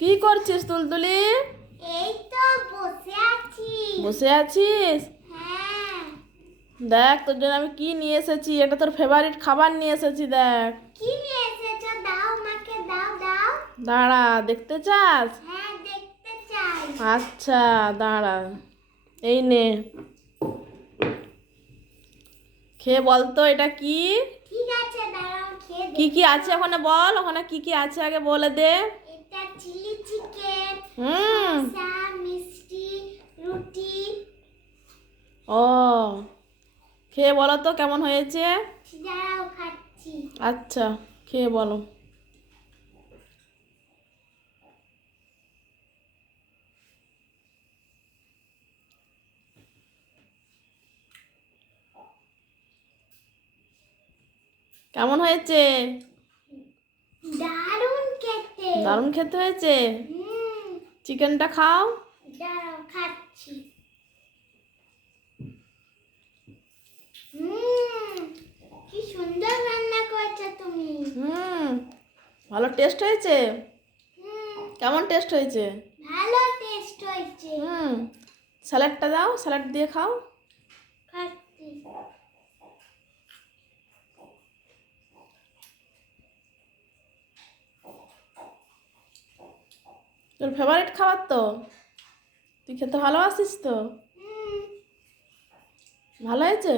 কি করছিস তুলতুলি? এই তো বসে আছি। বসে আছিস? হ্যাঁ। দেখ তোর জন্য আমি কি নিয়ে এসেছি? এটা তোর ফেভারিট খাবার নিয়ে এসেছি দেখ। কি নিয়ে এসেছ? দাও আমাকে দাও দাও। দাঁড়া দেখতে চাস? হ্যাঁ দেখতে চাই। আচ্ছা দাঁড়া। এই নে। খেয়ে বলতো এটা কি? ঠিক আছে দাঁড়াও খেয়ে কি কি আছে ওখানে বল? ওখানে কি কি আছে আগে বলে দে। চিলি চিকেন মিষ্টি রুটি। ও খেয়ে বলো তো কেমন হয়েছে? দাঁড়াও খাচ্ছি। আচ্ছা খেয়ে বলো। কেমন হয়েছে? দারুণ দারুণ খেতে হয়েছে? চিকেনটা খাও। খাচ্ছি। কি সুন্দর রান্না করেছ তুমি। হুম ভালো টেস্ট হয়েছে? কেমন টেস্ট হয়েছে? ভালো টেস্ট হয়েছে। হুম স্যালাডটা দাও স্যালাড দিয়ে খাও। খাচ্ছি। তোর ফেভারিট খাবার তো? তুই খেতে ভালোবাসিস তো? ভালো হয়েছে?